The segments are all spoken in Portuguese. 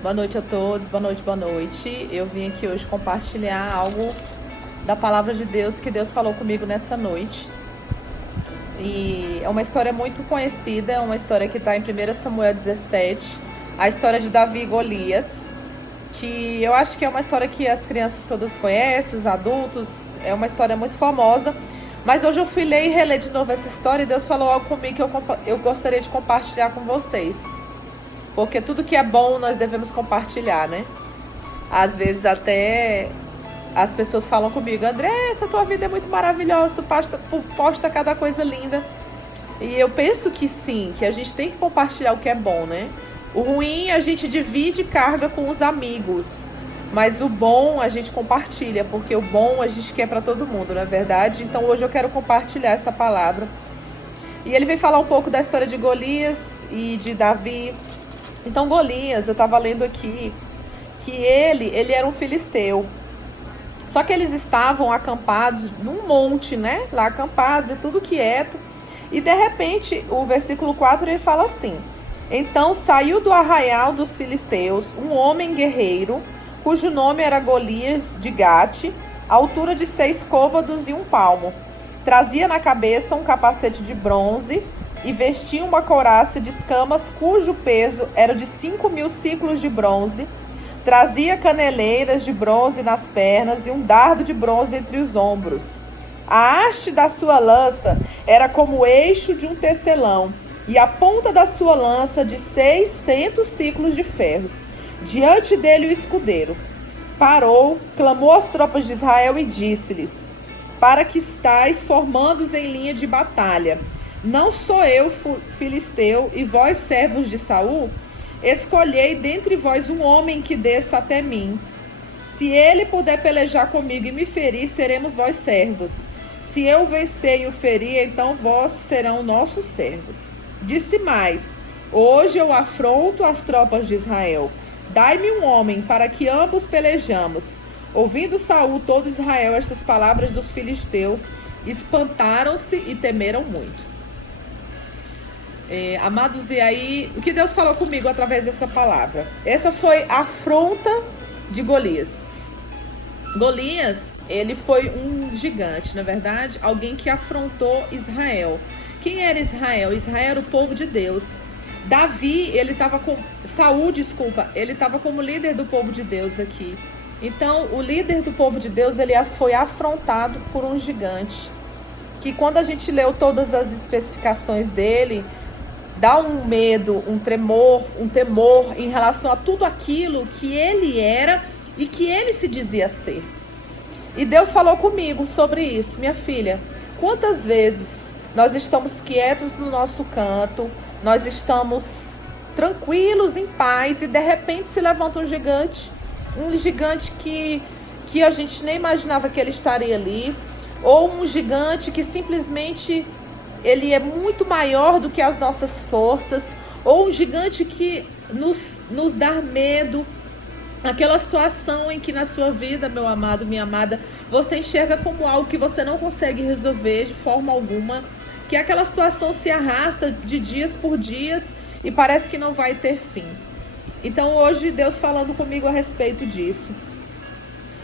Boa noite a todos, boa noite, boa noite. Eu vim aqui hoje compartilhar algo da palavra de Deus que Deus falou comigo nessa noite. E é uma história muito conhecida, é uma história que está em 1 Samuel 17, a história de Davi e Golias, que eu acho que é uma história que as crianças todas conhecem, os adultos, é uma história muito famosa. Mas hoje eu fui ler e reler de novo essa história e Deus falou algo comigo que eu gostaria de compartilhar com vocês. Porque tudo que é bom nós devemos compartilhar, né? Às vezes até as pessoas falam comigo: Andressa, tua vida é muito maravilhosa, tu posta cada coisa linda. E eu penso que sim, que a gente tem que compartilhar o que é bom, né? O ruim a gente divide carga com os amigos. Mas o bom a gente compartilha, porque o bom a gente quer para todo mundo, não é verdade? Então hoje eu quero compartilhar essa palavra. E ele vem falar um pouco da história de Golias e de Davi. Então Golias, eu estava lendo aqui, que ele era um filisteu. Só que eles estavam acampados num monte, né? Lá acampados e tudo quieto. E de repente, o versículo 4 ele fala assim: Então saiu do arraial dos filisteus um homem guerreiro, cujo nome era Golias de Gate, altura de 6 côvados e 1 palmo. Trazia na cabeça um capacete de bronze e vestia uma couraça de escamas cujo peso era de 5.000 ciclos de bronze. Trazia caneleiras de bronze nas pernas e um dardo de bronze entre os ombros. A haste da sua lança era como o eixo de um tecelão e a ponta da sua lança de 600 ciclos de ferros. Diante dele o escudeiro parou, clamou às tropas de Israel e disse-lhes: Para que estáis formandos em linha de batalha? Não sou eu filisteu, e vós servos de Saul? Escolhei dentre vós um homem que desça até mim. Se ele puder pelejar comigo e me ferir, seremos vós servos. Se eu vencer e o ferir, então vós serão nossos servos. Disse mais: Hoje eu afronto as tropas de Israel. Dai-me um homem para que ambos pelejamos. Ouvindo Saul todo Israel estas palavras dos filisteus, espantaram-se e temeram muito. Amados, e aí, o que Deus falou comigo através dessa palavra? Essa foi a afronta de Golias. Golias, ele foi um gigante, na verdade, alguém que afrontou Israel. Quem era Israel? Israel era o povo de Deus. Davi, Saul, ele estava como líder do povo de Deus aqui. Então, o líder do povo de Deus, ele foi afrontado por um gigante. Que quando a gente leu todas as especificações dele, dá um medo, um temor em relação a tudo aquilo que ele era e que ele se dizia ser. E Deus falou comigo sobre isso. Minha filha, quantas vezes nós estamos quietos no nosso canto, nós estamos tranquilos, em paz, e de repente se levanta um gigante que a gente nem imaginava que ele estaria ali, ou um gigante que simplesmente ele é muito maior do que as nossas forças, ou um gigante que nos dá medo. Aquela situação em que na sua vida, meu amado, minha amada, você enxerga como algo que você não consegue resolver de forma alguma, que aquela situação se arrasta de dias por dias e parece que não vai ter fim. Então hoje Deus falando comigo a respeito disso,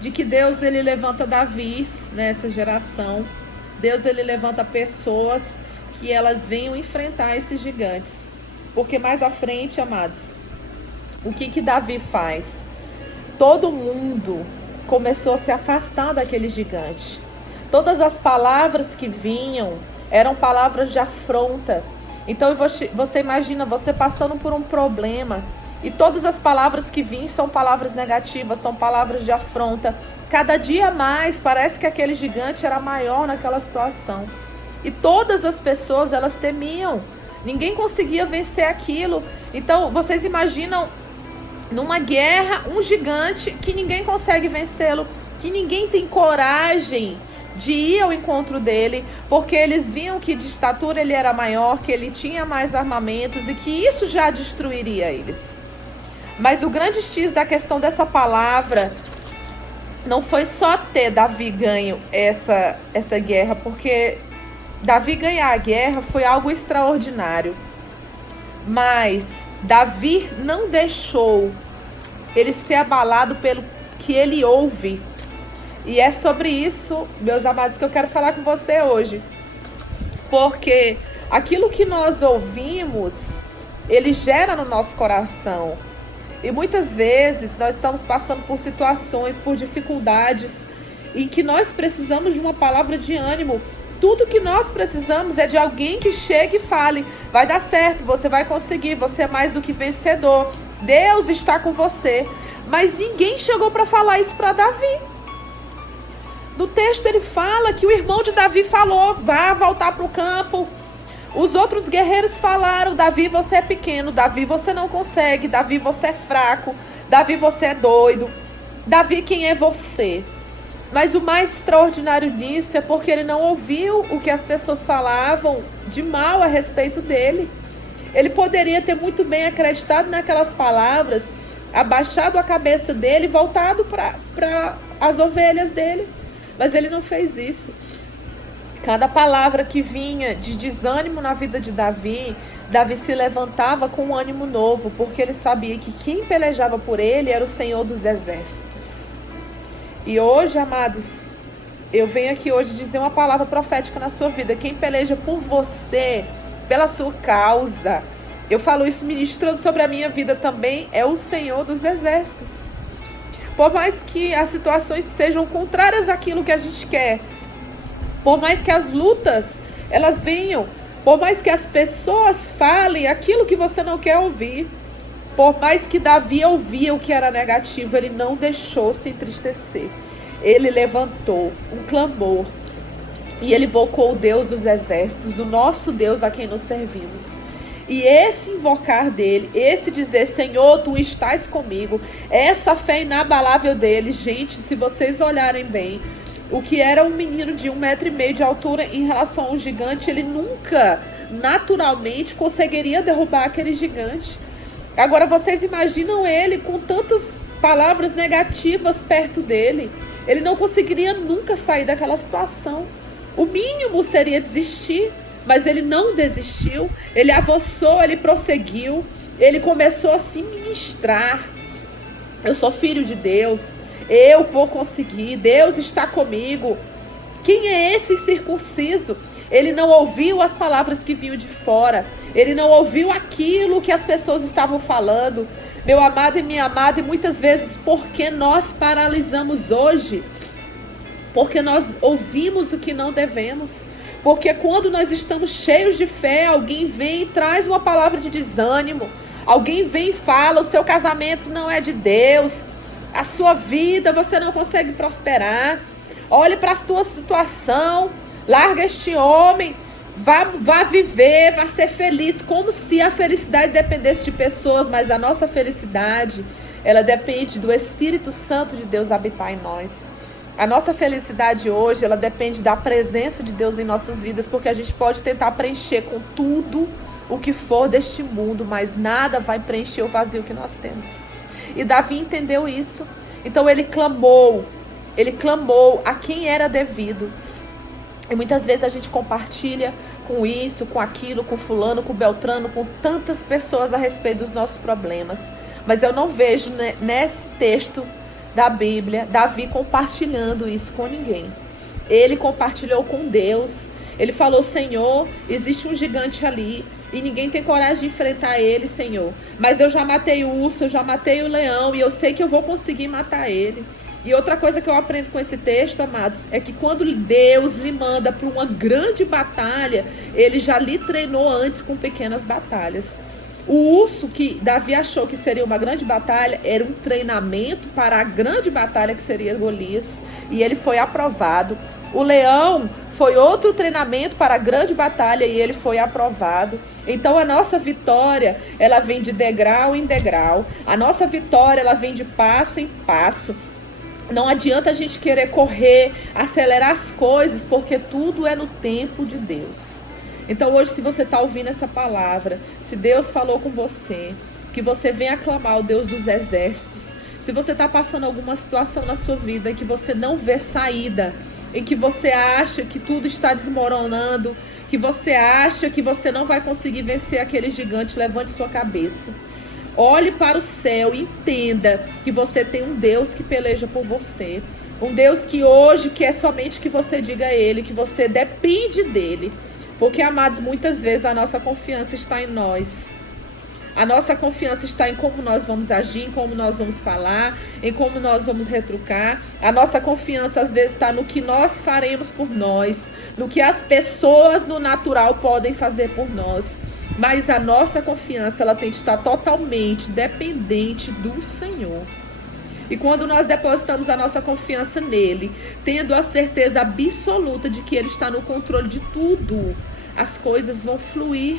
de que Deus ele levanta Davi nessa geração. Deus ele levanta pessoas que elas venham enfrentar esses gigantes. Porque mais à frente, amados, o que Davi faz? Todo mundo começou a se afastar daquele gigante. Todas as palavras que vinham eram palavras de afronta. Então você imagina você passando por um problema e todas as palavras que vinham são palavras negativas, são palavras de afronta. Cada dia mais parece que aquele gigante era maior naquela situação. E todas as pessoas, elas temiam. Ninguém conseguia vencer aquilo. Então vocês imaginam numa guerra um gigante que ninguém consegue vencê-lo, que ninguém tem coragem de ir ao encontro dele, porque eles viam que de estatura ele era maior, que ele tinha mais armamentos e que isso já destruiria eles. Mas o grande X da questão dessa palavra não foi só ter Davi ganho essa guerra, porque Davi ganhar a guerra foi algo extraordinário. Mas Davi não deixou ele ser abalado pelo que ele ouve. E é sobre isso, meus amados, que eu quero falar com você hoje. Porque aquilo que nós ouvimos, ele gera no nosso coração. E muitas vezes nós estamos passando por situações, por dificuldades, em que nós precisamos de uma palavra de ânimo. Tudo que nós precisamos é de alguém que chegue e fale: vai dar certo, você vai conseguir, você é mais do que vencedor, Deus está com você. Mas ninguém chegou para falar isso para Davi. No texto ele fala que o irmão de Davi falou: vá voltar para o campo. Os outros guerreiros falaram: Davi, você é pequeno, Davi, você não consegue, Davi, você é fraco, Davi, você é doido, Davi, quem é você? Mas o mais extraordinário nisso é porque ele não ouviu o que as pessoas falavam de mal a respeito dele. Ele poderia ter muito bem acreditado naquelas palavras, abaixado a cabeça dele e voltado para as ovelhas dele. Mas ele não fez isso. Cada palavra que vinha de desânimo na vida de Davi, Davi se levantava com um ânimo novo, porque ele sabia que quem pelejava por ele era o Senhor dos Exércitos. E hoje, amados, eu venho aqui hoje dizer uma palavra profética na sua vida. Quem peleja por você, pela sua causa, eu falo isso ministrando sobre a minha vida também, é o Senhor dos Exércitos. Por mais que as situações sejam contrárias àquilo que a gente quer, por mais que as lutas elas venham, por mais que as pessoas falem aquilo que você não quer ouvir, por mais que Davi ouvia o que era negativo, ele não deixou se entristecer. Ele levantou um clamor e ele invocou o Deus dos exércitos, o nosso Deus a quem nos servimos. E esse invocar dele, esse dizer: Senhor, tu estás comigo, essa fé inabalável dele, gente, se vocês olharem bem, o que era um menino de 1,5 metro de altura em relação a um gigante, ele nunca, naturalmente, conseguiria derrubar aquele gigante. Agora, vocês imaginam ele com tantas palavras negativas perto dele. Ele não conseguiria nunca sair daquela situação. O mínimo seria desistir, mas ele não desistiu. Ele avançou, ele prosseguiu. Ele começou a se ministrar. Eu sou filho de Deus. Eu vou conseguir. Deus está comigo. Quem é esse incircunciso? Ele não ouviu as palavras que vinham de fora. Ele não ouviu aquilo que as pessoas estavam falando. Meu amado e minha amada, e muitas vezes, porque nós paralisamos hoje? Porque nós ouvimos o que não devemos. Porque quando nós estamos cheios de fé, alguém vem e traz uma palavra de desânimo. Alguém vem e fala: o seu casamento não é de Deus. A sua vida, você não consegue prosperar. Olhe para a sua situação. Larga este homem, vá viver, vá ser feliz, como se a felicidade dependesse de pessoas, mas a nossa felicidade, ela depende do Espírito Santo de Deus habitar em nós. A nossa felicidade hoje, ela depende da presença de Deus em nossas vidas, porque a gente pode tentar preencher com tudo o que for deste mundo, mas nada vai preencher o vazio que nós temos. E Davi entendeu isso, então ele clamou a quem era devido. E muitas vezes a gente compartilha com isso, com aquilo, com fulano, com beltrano, com tantas pessoas a respeito dos nossos problemas. Mas eu não vejo nesse texto da Bíblia Davi compartilhando isso com ninguém. Ele compartilhou com Deus. Ele falou: Senhor, existe um gigante ali e ninguém tem coragem de enfrentar ele, Senhor. Mas eu já matei o urso, eu já matei o leão e eu sei que eu vou conseguir matar ele. E outra coisa que eu aprendo com esse texto, amados, é que quando Deus lhe manda para uma grande batalha, ele já lhe treinou antes com pequenas batalhas. O urso que Davi achou que seria uma grande batalha, era um treinamento para a grande batalha que seria Golias, e ele foi aprovado. O leão foi outro treinamento para a grande batalha e ele foi aprovado. Então a nossa vitória, ela vem de degrau em degrau. A nossa vitória, ela vem de passo em passo. Não adianta a gente querer correr, acelerar as coisas, porque tudo é no tempo de Deus. Então hoje, se você está ouvindo essa palavra, se Deus falou com você, que você venha aclamar o Deus dos exércitos. Se você está passando alguma situação na sua vida em que você não vê saída, em que você acha que tudo está desmoronando, que você acha que você não vai conseguir vencer aquele gigante, levante sua cabeça. Olhe para o céu e entenda que você tem um Deus que peleja por você. Um Deus que hoje quer somente que você diga a Ele, que você depende dEle. Porque, amados, muitas vezes a nossa confiança está em nós. A nossa confiança está em como nós vamos agir, em como nós vamos falar, em como nós vamos retrucar. A nossa confiança às vezes está no que nós faremos por nós, no que as pessoas no natural podem fazer por nós. Mas a nossa confiança, ela tem que estar totalmente dependente do Senhor. E quando nós depositamos a nossa confiança nele, tendo a certeza absoluta de que ele está no controle de tudo, as coisas vão fluir.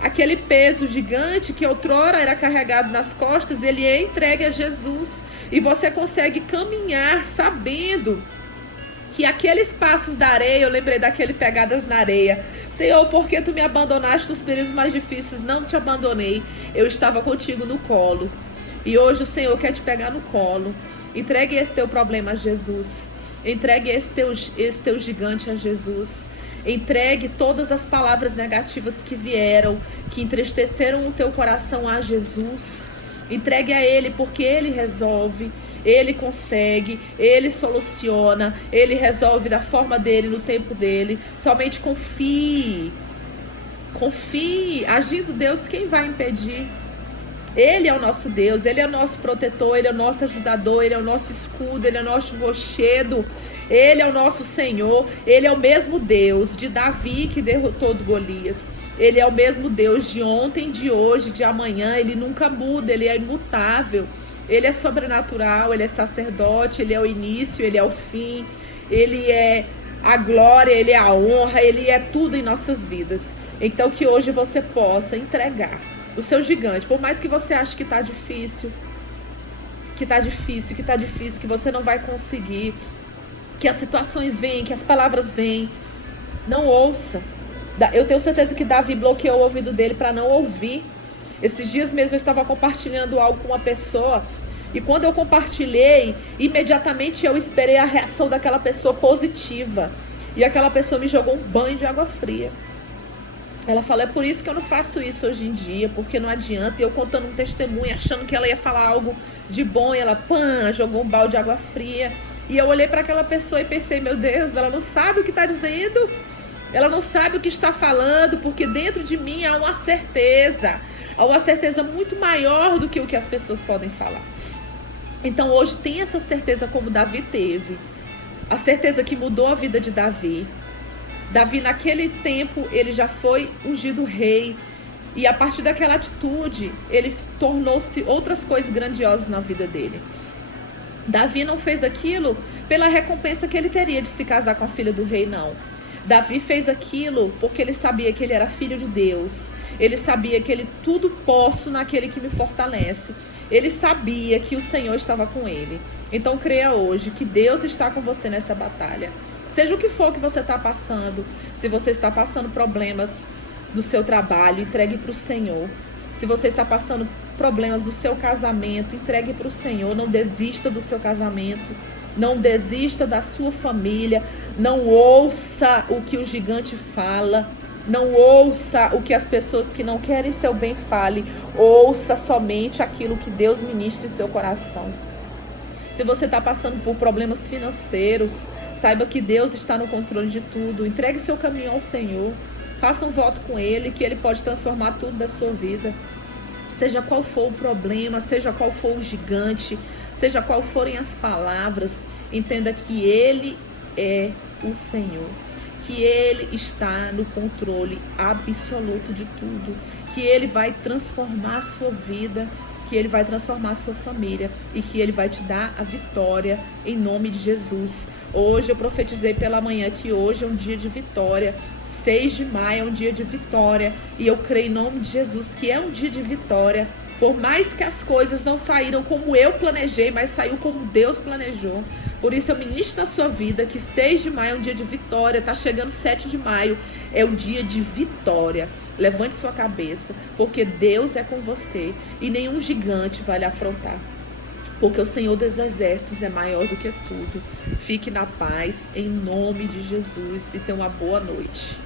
Aquele peso gigante que outrora era carregado nas costas, ele é entregue a Jesus. E você consegue caminhar sabendo que aqueles passos da areia, eu lembrei daquele pegadas na areia. Senhor, por que tu me abandonaste nos períodos mais difíceis? Não te abandonei, eu estava contigo no colo. E hoje o Senhor quer te pegar no colo. Entregue esse teu problema a Jesus. Entregue esse teu gigante a Jesus. Entregue todas as palavras negativas que vieram, que entristeceram o teu coração a Jesus. Entregue a Ele, porque Ele resolve, Ele consegue, Ele soluciona, Ele resolve da forma dEle, no tempo dEle. Somente confie. Confie. Agindo Deus, quem vai impedir? Ele é o nosso Deus, Ele é o nosso protetor, Ele é o nosso ajudador, Ele é o nosso escudo, Ele é o nosso rochedo, Ele é o nosso Senhor. Ele é o mesmo Deus de Davi que derrotou Golias. Ele é o mesmo Deus de ontem, de hoje, de amanhã. Ele nunca muda, Ele é imutável. Ele é sobrenatural, Ele é sacerdote, Ele é o início, Ele é o fim. Ele é a glória, Ele é a honra, Ele é tudo em nossas vidas. Então que hoje você possa entregar o seu gigante, por mais que você ache que está difícil, que você não vai conseguir, que as situações vêm, que as palavras vêm, não ouça. Eu tenho certeza que Davi bloqueou o ouvido dele para não ouvir. Esses dias mesmo eu estava compartilhando algo com uma pessoa, e quando eu compartilhei, imediatamente eu esperei a reação daquela pessoa positiva, e aquela pessoa me jogou um banho de água fria. Ela falou, é por isso que eu não faço isso hoje em dia, porque não adianta. E eu contando um testemunho, achando que ela ia falar algo de bom, e ela, jogou um balde de água fria. E eu olhei para aquela pessoa e pensei, meu Deus, ela não sabe o que está dizendo, ela não sabe o que está falando, porque dentro de mim há uma certeza muito maior do que o que as pessoas podem falar. Então hoje tem essa certeza como Davi teve, a certeza que mudou a vida de Davi. Davi, naquele tempo, ele já foi ungido rei. E a partir daquela atitude, ele tornou-se outras coisas grandiosas na vida dele. Davi não fez aquilo pela recompensa que ele teria de se casar com a filha do rei, não. Davi fez aquilo porque ele sabia que ele era filho de Deus. Ele sabia que ele tudo posso naquele que me fortalece. Ele sabia que o Senhor estava com ele. Então creia hoje que Deus está com você nessa batalha. Seja o que for que você está passando, se você está passando problemas do seu trabalho, entregue para o Senhor. Se você está passando problemas do seu casamento, entregue para o Senhor. Não desista do seu casamento, não desista da sua família, não ouça o que o gigante fala, não ouça o que as pessoas que não querem seu bem falem, ouça somente aquilo que Deus ministra em seu coração. Se você está passando por problemas financeiros, saiba que Deus está no controle de tudo. Entregue seu caminho ao Senhor. Faça um voto com Ele, que Ele pode transformar tudo da sua vida. Seja qual for o problema, seja qual for o gigante, seja qual forem as palavras, entenda que Ele é o Senhor. Que Ele está no controle absoluto de tudo. Que Ele vai transformar a sua vida, que Ele vai transformar a sua família e que Ele vai te dar a vitória em nome de Jesus. Hoje eu profetizei pela manhã que hoje é um dia de vitória. 6 de maio é um dia de vitória. E eu creio em nome de Jesus que é um dia de vitória. Por mais que as coisas não saíram como eu planejei, mas saiu como Deus planejou. Por isso eu ministro na sua vida que 6 de maio é um dia de vitória. Está chegando 7 de maio, é um dia de vitória. Levante sua cabeça, porque Deus é com você e nenhum gigante vai lhe afrontar. Porque o Senhor dos Exércitos é maior do que tudo. Fique na paz, em nome de Jesus, e tenha uma boa noite.